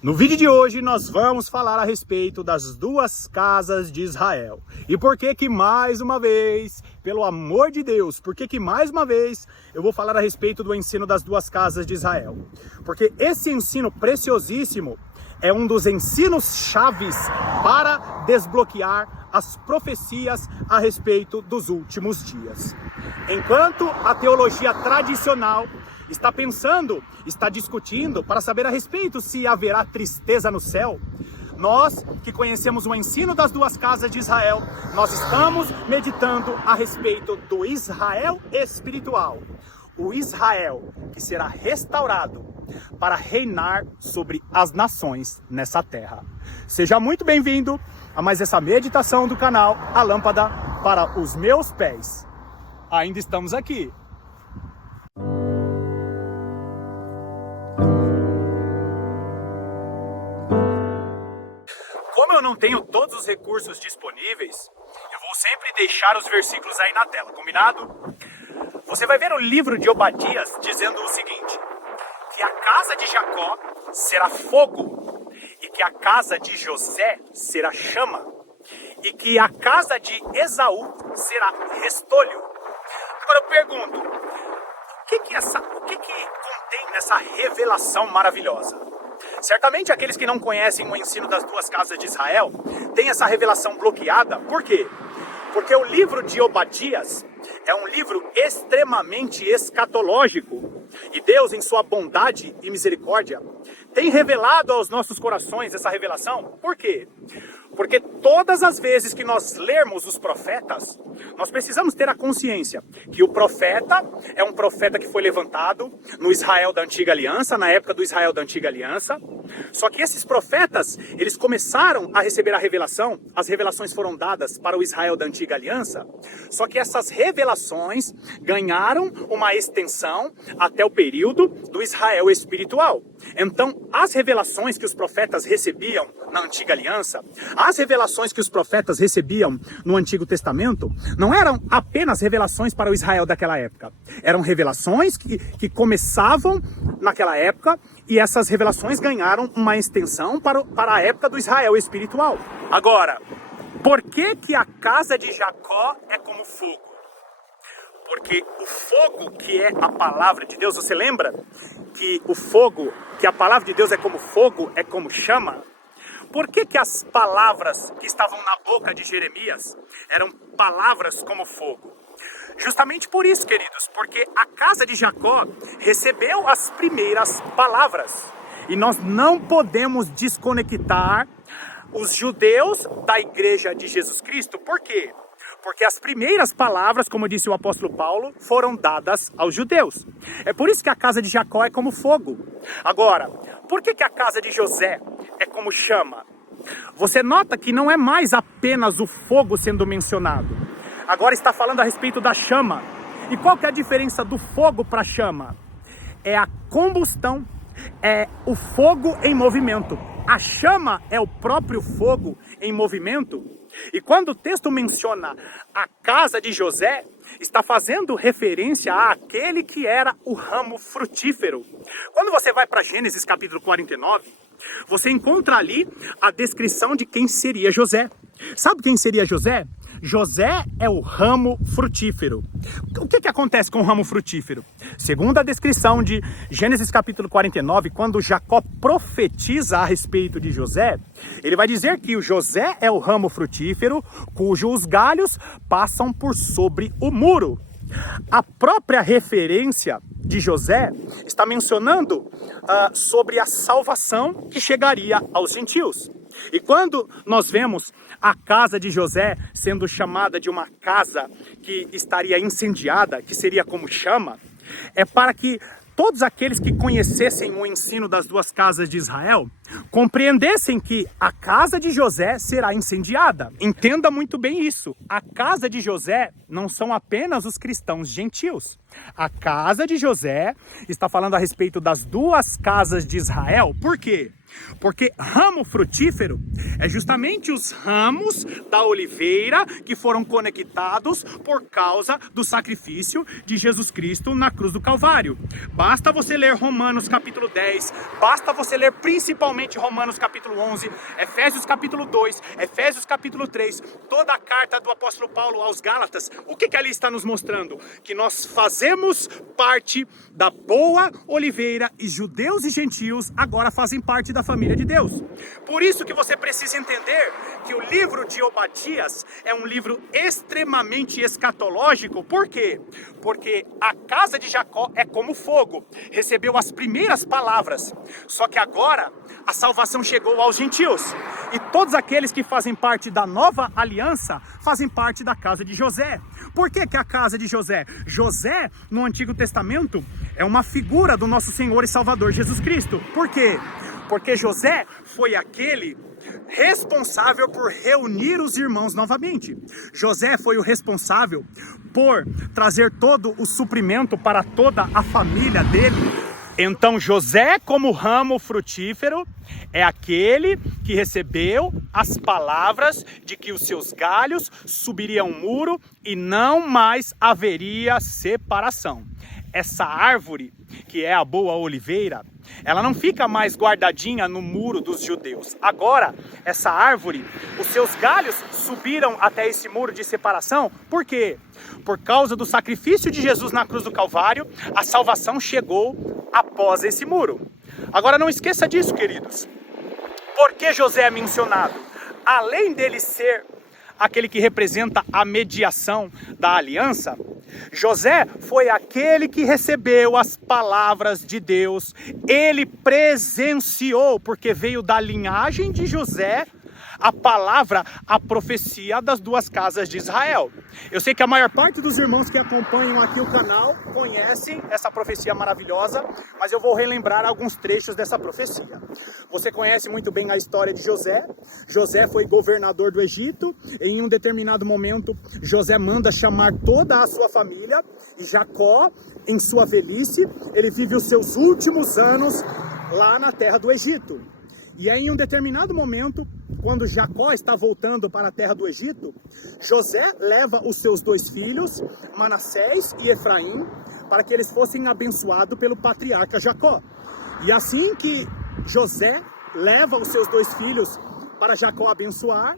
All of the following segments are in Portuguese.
No vídeo de hoje nós vamos falar a respeito das duas casas de Israel. E por que que mais uma vez, pelo amor de Deus, por que que mais uma vez eu vou falar a respeito do ensino das duas casas de Israel? Porque esse ensino preciosíssimo é um dos ensinos chaves para desbloquear as profecias a respeito dos últimos dias. Enquanto a teologia tradicional está pensando, está discutindo para saber a respeito se haverá tristeza no céu, nós que conhecemos o ensino das duas casas de Israel, nós estamos meditando a respeito do Israel espiritual. O Israel que será restaurado para reinar sobre as nações nessa terra. Seja muito bem-vindo a mais essa meditação do canal A Lâmpada para os Meus Pés. Ainda estamos aqui. Como eu não tenho todos os recursos disponíveis, eu vou sempre deixar os versículos aí na tela, combinado? Você vai ver o livro de Obadias dizendo o seguinte: que a casa de Jacó será fogo, e que a casa de José será chama, e que a casa de Esaú será restolho. Agora eu pergunto, o que contém nessa revelação maravilhosa? Certamente aqueles que não conhecem o ensino das duas casas de Israel têm essa revelação bloqueada. Por quê? Porque o livro de Obadias é um livro extremamente escatológico. E Deus, em sua bondade e misericórdia, tem revelado aos nossos corações essa revelação. Por quê? Porque todas as vezes que nós lermos os profetas, nós precisamos ter a consciência que o profeta é um profeta que foi levantado no Israel da Antiga Aliança, na época do Israel da Antiga Aliança. Só que esses profetas, eles começaram a receber a revelação, as revelações foram dadas para o Israel da Antiga Aliança, só que essas revelações ganharam uma extensão até o período do Israel espiritual. Então, as revelações que os profetas recebiam na Antiga Aliança, as revelações que os profetas recebiam no Antigo Testamento, não eram apenas revelações para o Israel daquela época. Eram revelações que começavam naquela época, e essas revelações ganharam uma extensão para a época do Israel espiritual. Agora, por que que a casa de Jacó é como fogo? Porque o fogo, que é a palavra de Deus, você lembra que o fogo, que a palavra de Deus é como fogo, é como chama? Por que que as palavras que estavam na boca de Jeremias eram palavras como fogo? Justamente por isso, queridos, porque a casa de Jacó recebeu as primeiras palavras. E nós não podemos desconectar os judeus da igreja de Jesus Cristo. Por quê? Porque as primeiras palavras, como disse o apóstolo Paulo, foram dadas aos judeus. É por isso que a casa de Jacó é como fogo. Agora, por que que a casa de José é como chama? Você nota que não é mais apenas o fogo sendo mencionado. Agora está falando a respeito da chama. E qual que é a diferença do fogo para a chama? É a combustão, é o fogo em movimento. A chama é o próprio fogo em movimento. E quando o texto menciona a casa de José, está fazendo referência àquele que era o ramo frutífero. Quando você vai para Gênesis capítulo 49, você encontra ali a descrição de quem seria José. Sabe quem seria José? José é o ramo frutífero. O que acontece com o ramo frutífero? Segundo a descrição de Gênesis capítulo 49, quando Jacó profetiza a respeito de José, ele vai dizer que o José é o ramo frutífero, cujos galhos passam por sobre o muro. A própria referência de José está mencionando sobre a salvação que chegaria aos gentios. E quando nós vemos a casa de José sendo chamada de uma casa que estaria incendiada, que seria como chama, é para que todos aqueles que conhecessem o ensino das duas casas de Israel compreendessem que a casa de José será incendiada. Entenda muito bem isso. A casa de José não são apenas os cristãos gentios. A casa de José está falando a respeito das duas casas de Israel. Por quê? Porque ramo frutífero é justamente os ramos da oliveira que foram conectados por causa do sacrifício de Jesus Cristo na cruz do Calvário. Basta você ler Romanos capítulo 10, basta você ler principalmente Romanos capítulo 11, Efésios capítulo 2, Efésios capítulo 3, toda a carta do apóstolo Paulo aos Gálatas. O que ali está nos mostrando? Que nós fazemos parte da boa oliveira e judeus e gentios agora fazem parte da família de Deus. Por isso que você precisa entender que o livro de Obadias é um livro extremamente escatológico. Por quê? Porque a casa de Jacó é como fogo, recebeu as primeiras palavras, só que agora a salvação chegou aos gentios, e todos aqueles que fazem parte da nova aliança fazem parte da casa de José. Por que a casa de José? José, no Antigo Testamento, é uma figura do nosso Senhor e Salvador Jesus Cristo. Por quê? Porque José foi aquele responsável por reunir os irmãos novamente. José foi o responsável por trazer todo o suprimento para toda a família dele. Então José, como ramo frutífero, é aquele que recebeu as palavras de que os seus galhos subiriam um muro e não mais haveria separação. Essa árvore, que é a boa oliveira, ela não fica mais guardadinha no muro dos judeus. Agora, essa árvore, os seus galhos subiram até esse muro de separação. Por quê? Por causa do sacrifício de Jesus na cruz do Calvário, a salvação chegou após esse muro. Agora não esqueça disso, queridos. Por que José é mencionado? Além dele ser aquele que representa a mediação da aliança, José foi aquele que recebeu as palavras de Deus. Ele presenciou, porque veio da linhagem de José, a palavra, a profecia das duas casas de Israel. Eu sei que a maior parte dos irmãos que acompanham aqui o canal conhecem essa profecia maravilhosa, mas eu vou relembrar alguns trechos dessa profecia. Você conhece muito bem a história de José. José foi governador do Egito. Em um determinado momento, José manda chamar toda a sua família, e Jacó, em sua velhice, ele vive os seus últimos anos lá na terra do Egito. E aí, em um determinado momento, quando Jacó está voltando para a terra do Egito, José leva os seus dois filhos, Manassés e Efraim, para que eles fossem abençoados pelo patriarca Jacó. E assim que José leva os seus dois filhos para Jacó abençoar,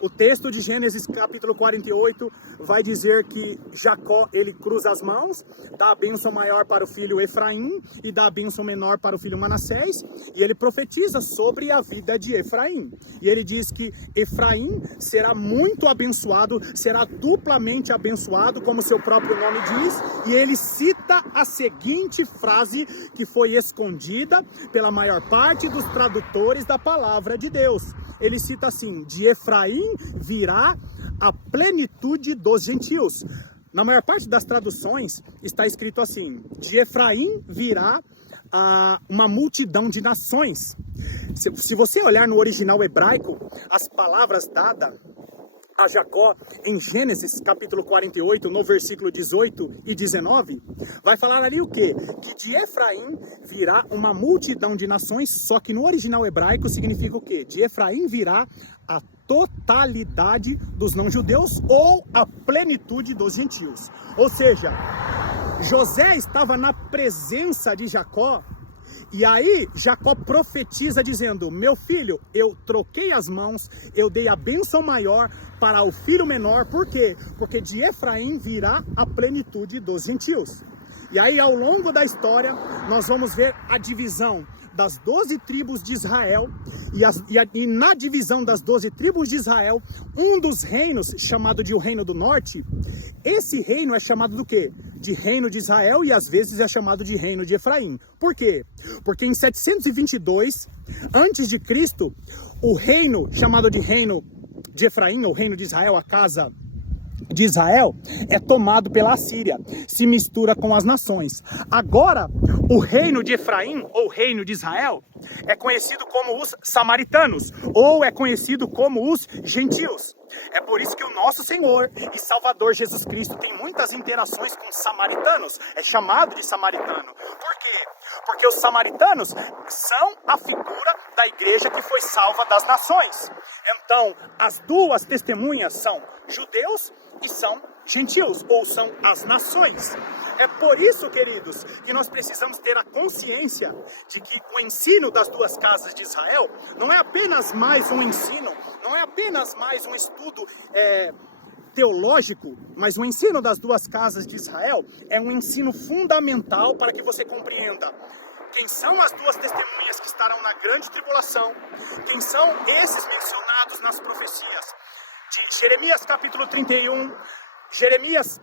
o texto de Gênesis capítulo 48 vai dizer que Jacó, ele cruza as mãos, dá a bênção maior para o filho Efraim e dá a bênção menor para o filho Manassés, e ele profetiza sobre a vida de Efraim. E ele diz que Efraim será muito abençoado, será duplamente abençoado, como seu próprio nome diz, e ele cita a seguinte frase que foi escondida pela maior parte dos tradutores da palavra de Deus. Ele cita assim: de Efraim virá a plenitude dos gentios. Na maior parte das traduções está escrito assim: de Efraim virá uma multidão de nações. Se você olhar no original hebraico, as palavras dadas a Jacó em Gênesis capítulo 48, no versículo 18 e 19, vai falar ali o quê? Que de Efraim virá uma multidão de nações, só que no original hebraico significa o quê? De Efraim virá a totalidade dos não-judeus ou a plenitude dos gentios. Ou seja, José estava na presença de Jacó. E aí Jacó profetiza dizendo: meu filho, eu troquei as mãos, eu dei a bênção maior para o filho menor. Por quê? Porque de Efraim virá a plenitude dos gentios. E aí, ao longo da história, nós vamos ver a divisão das 12 tribos de Israel, e na divisão das 12 tribos de Israel, um dos reinos, chamado de o Reino do Norte, esse reino é chamado do quê? De Reino de Israel, e às vezes é chamado de Reino de Efraim. Por quê? Porque em 722 a.C., o reino chamado de Reino de Efraim, ou Reino de Israel, a casa de Israel, é tomado pela Assíria, se mistura com as nações. Agora, o reino de Efraim, ou reino de Israel, é conhecido como os samaritanos, ou é conhecido como os gentios. É por isso que o nosso Senhor e Salvador Jesus Cristo tem muitas interações com os samaritanos, é chamado de samaritano. Por quê? Porque os samaritanos são a figura da da igreja que foi salva das nações. Então, as duas testemunhas são judeus e são gentios, ou são as nações. É por isso, queridos, que nós precisamos ter a consciência de que o ensino das duas casas de Israel não é apenas mais um ensino, não é apenas mais um estudo teológico, mas o ensino das duas casas de Israel é um ensino fundamental para que você compreenda quem são as duas testemunhas que estarão na grande tribulação, quem são esses mencionados nas profecias de Jeremias capítulo 31, Jeremias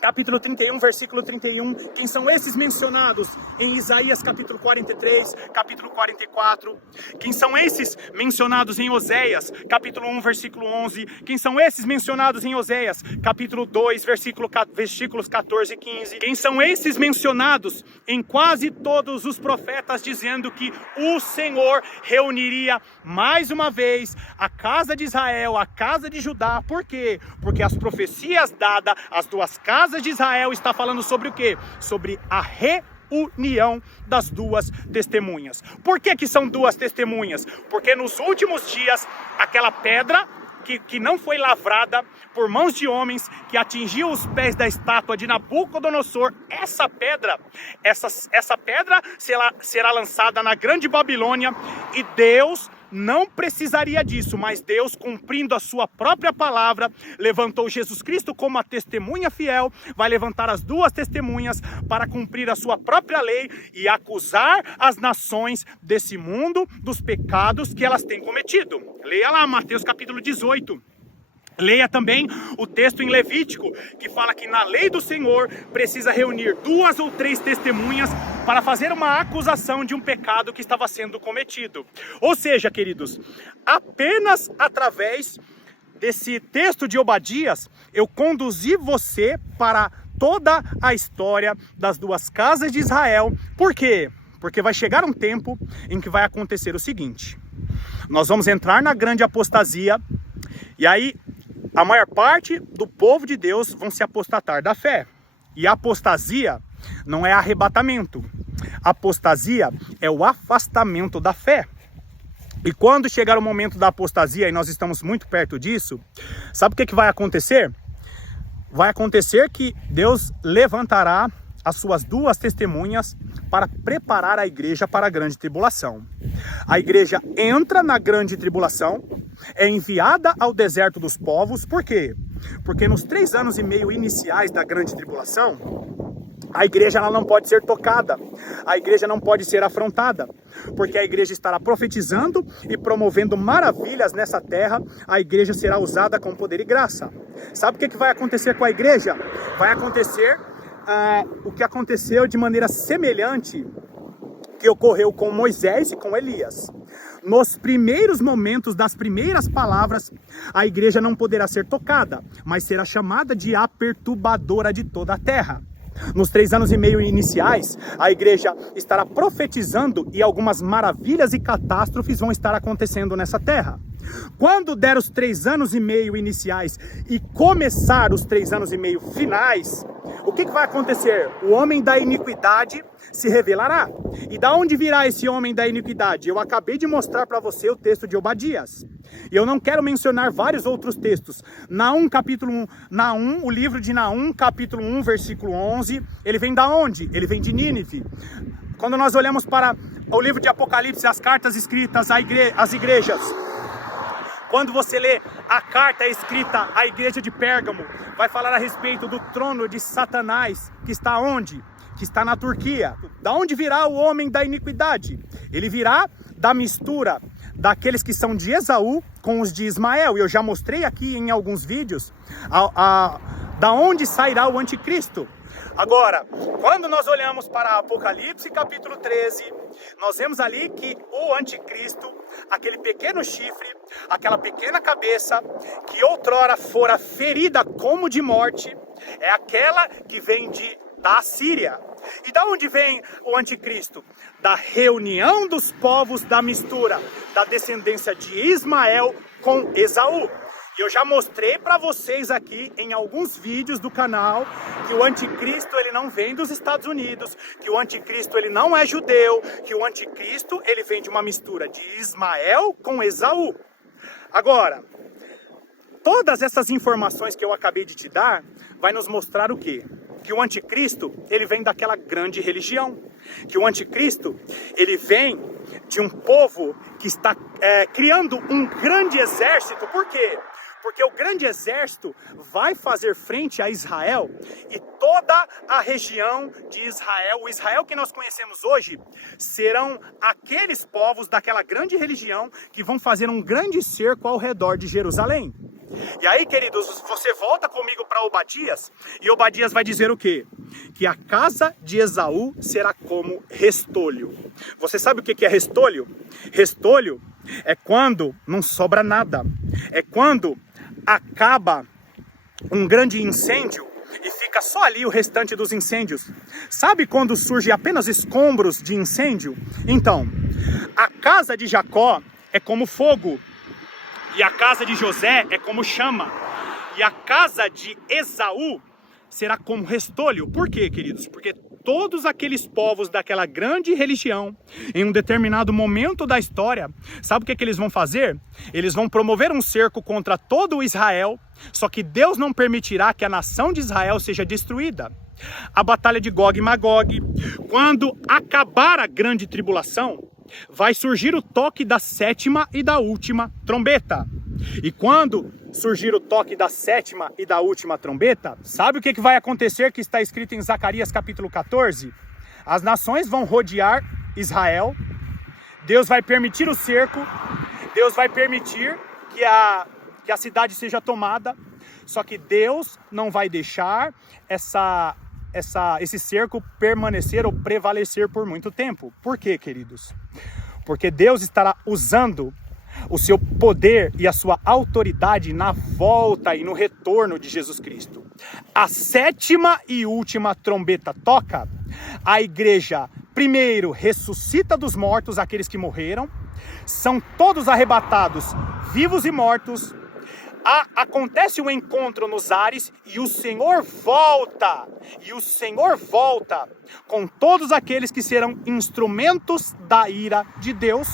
capítulo 31, versículo 31, quem são esses mencionados em Isaías capítulo 43, capítulo 44, quem são esses mencionados em Oséias, capítulo 1, versículo 11, quem são esses mencionados em Oséias, capítulo 2, versículos 14 e 15, quem são esses mencionados em quase todos os profetas, dizendo que o Senhor reuniria mais uma vez a casa de Israel, a casa de Judá. Por quê? Porque as profecias dadas às duas casas de Israel está falando sobre o quê? Sobre a reunião das duas testemunhas. Por que que são duas testemunhas? Porque nos últimos dias, aquela pedra que não foi lavrada por mãos de homens, que atingiu os pés da estátua de Nabucodonosor, essa pedra será lançada na grande Babilônia, e Deus não precisaria disso, mas Deus, cumprindo a sua própria palavra, levantou Jesus Cristo como a testemunha fiel, vai levantar as duas testemunhas para cumprir a sua própria lei e acusar as nações desse mundo dos pecados que elas têm cometido. Leia lá Mateus capítulo 18. Leia também o texto em Levítico, que fala que na lei do Senhor precisa reunir 2 ou 3 testemunhas para fazer uma acusação de um pecado que estava sendo cometido. Ou seja, queridos, apenas através desse texto de Obadias, eu conduzi você para toda a história das duas casas de Israel. Por quê? Porque vai chegar um tempo em que vai acontecer o seguinte: nós vamos entrar na grande apostasia, e aí a maior parte do povo de Deus vão se apostatar da fé. E a apostasia não é arrebatamento. A apostasia é o afastamento da fé. E quando chegar o momento da apostasia, e nós estamos muito perto disso, sabe o que vai acontecer? Vai acontecer que Deus levantará as suas duas testemunhas para preparar a igreja para a grande tribulação. A igreja entra na grande tribulação, é enviada ao deserto dos povos. Por quê? Porque nos 3 anos e meio iniciais da grande tribulação, a igreja ela não pode ser tocada, a igreja não pode ser afrontada, porque a igreja estará profetizando e promovendo maravilhas nessa terra. A igreja será usada com poder e graça. Sabe o que vai acontecer com a igreja? Vai acontecer o que aconteceu de maneira semelhante que ocorreu com Moisés e com Elias. Nos primeiros momentos das primeiras palavras, a igreja não poderá ser tocada, mas será chamada de a perturbadora de toda a terra. Nos 3 anos e meio iniciais, a igreja estará profetizando e algumas maravilhas e catástrofes vão estar acontecendo nessa terra. Quando der os 3 anos e meio iniciais e começar os 3 anos e meio finais, o que vai acontecer? O homem da iniquidade se revelará. E da onde virá esse homem da iniquidade? Eu acabei de mostrar para você o texto de Obadias. E eu não quero mencionar vários outros textos. Naum, capítulo 1, Naum, o livro de Naum, capítulo 1, versículo 11, ele vem da onde? Ele vem de Nínive. Quando nós olhamos para o livro de Apocalipse, as cartas escritas às igrejas, quando você lê a carta escrita à igreja de Pérgamo, vai falar a respeito do trono de Satanás, que está onde? Que está na Turquia. Da onde virá o homem da iniquidade? Ele virá da mistura daqueles que são de Esaú com os de Ismael. E eu já mostrei aqui em alguns vídeos da onde sairá o anticristo. Agora, quando nós olhamos para Apocalipse capítulo 13, nós vemos ali que o anticristo, aquele pequeno chifre, aquela pequena cabeça, que outrora fora ferida como de morte, é aquela que vem da Assíria. E da onde vem o anticristo? Da reunião dos povos da mistura, da descendência de Ismael com Esaú. Eu já mostrei para vocês aqui em alguns vídeos do canal que o anticristo ele não vem dos Estados Unidos, que o anticristo ele não é judeu, que o anticristo ele vem de uma mistura de Ismael com Esaú. Agora, todas essas informações que eu acabei de te dar vai nos mostrar o quê? Que o anticristo ele vem daquela grande religião, que o anticristo ele vem de um povo que está criando um grande exército. Por quê? Porque o grande exército vai fazer frente a Israel e toda a região de Israel, o Israel que nós conhecemos hoje, serão aqueles povos daquela grande religião que vão fazer um grande cerco ao redor de Jerusalém. E aí, queridos, você volta comigo para Obadias, e Obadias vai dizer o quê? Que a casa de Esaú será como restolho. Você sabe o que é restolho? Restolho é quando não sobra nada. É quando acaba um grande incêndio e fica só ali o restante dos incêndios. Sabe quando surge apenas escombros de incêndio? Então, a casa de Jacó é como fogo. E a casa de José é como chama. E a casa de Esaú será como restolho. Por quê, queridos? Porque todos aqueles povos daquela grande religião, em um determinado momento da história, sabe o que eles vão fazer? Eles vão promover um cerco contra todo o Israel, só que Deus não permitirá que a nação de Israel seja destruída. A batalha de Gog e Magog, quando acabar a grande tribulação, vai surgir o toque da sétima e da última trombeta. E quando surgir o toque da sétima e da última trombeta, sabe o que vai acontecer que está escrito em Zacarias capítulo 14? As nações vão rodear Israel, Deus vai permitir o cerco, Deus vai permitir que a cidade seja tomada, só que Deus não vai deixar esse cerco permanecer ou prevalecer por muito tempo. Por quê, queridos? Porque Deus estará usando o seu poder e a sua autoridade na volta e no retorno de Jesus Cristo. A sétima e última trombeta toca, a igreja primeiro ressuscita dos mortos aqueles que morreram, são todos arrebatados, vivos e mortos, acontece um encontro nos ares e o Senhor volta com todos aqueles que serão instrumentos da ira de Deus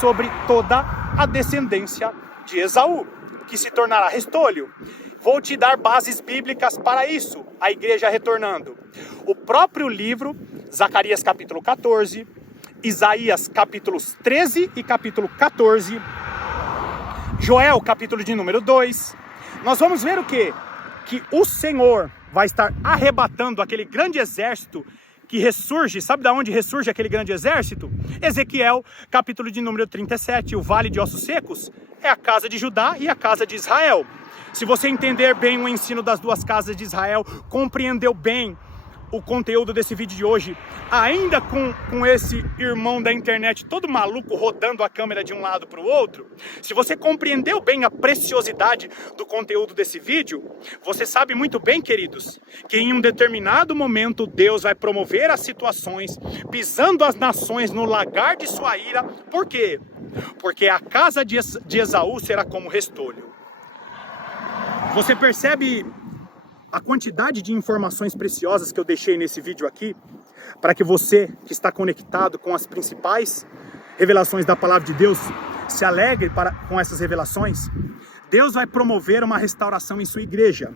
sobre toda a descendência de Esaú, que se tornará restolho. Vou te dar bases bíblicas para isso, a igreja retornando. O próprio livro, Zacarias capítulo 14, Isaías capítulos 13 e capítulo 14, Joel, capítulo de número 2, nós vamos ver o quê? Que o Senhor vai estar arrebatando aquele grande exército que ressurge. Sabe de onde ressurge aquele grande exército? Ezequiel, capítulo de número 37, o vale de ossos secos, é a casa de Judá e a casa de Israel. Se você entender bem o ensino das duas casas de Israel, compreendeu bem o conteúdo desse vídeo de hoje, ainda com esse irmão da internet todo maluco rodando a câmera de um lado para o outro, se você compreendeu bem a preciosidade do conteúdo desse vídeo, você sabe muito bem, queridos, que em um determinado momento Deus vai promover as situações, pisando as nações no lagar de sua ira. Por quê? Porque a casa de Esaú será como restolho. Você percebe a quantidade de informações preciosas que eu deixei nesse vídeo aqui, para que você que está conectado com as principais revelações da palavra de Deus, se alegre com essas revelações? Deus vai promover uma restauração em sua igreja.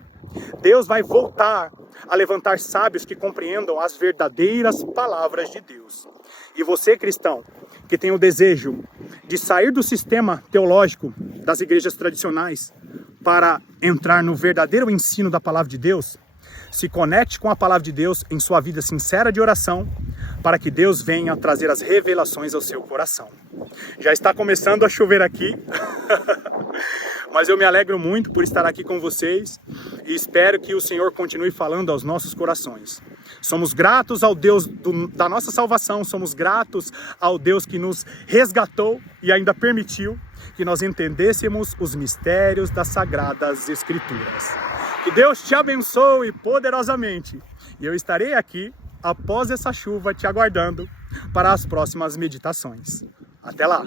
Deus vai voltar a levantar sábios que compreendam as verdadeiras palavras de Deus. E você, cristão, que tem o desejo de sair do sistema teológico das igrejas tradicionais para entrar no verdadeiro ensino da palavra de Deus, se conecte com a palavra de Deus em sua vida sincera de oração, para que Deus venha trazer as revelações ao seu coração. Já está começando a chover aqui, mas eu me alegro muito por estar aqui com vocês e espero que o Senhor continue falando aos nossos corações. Somos gratos ao Deus da nossa salvação, somos gratos ao Deus que nos resgatou e ainda permitiu que nós entendêssemos os mistérios das Sagradas Escrituras. Que Deus te abençoe poderosamente. E eu estarei aqui, após essa chuva, te aguardando para as próximas meditações. Até lá!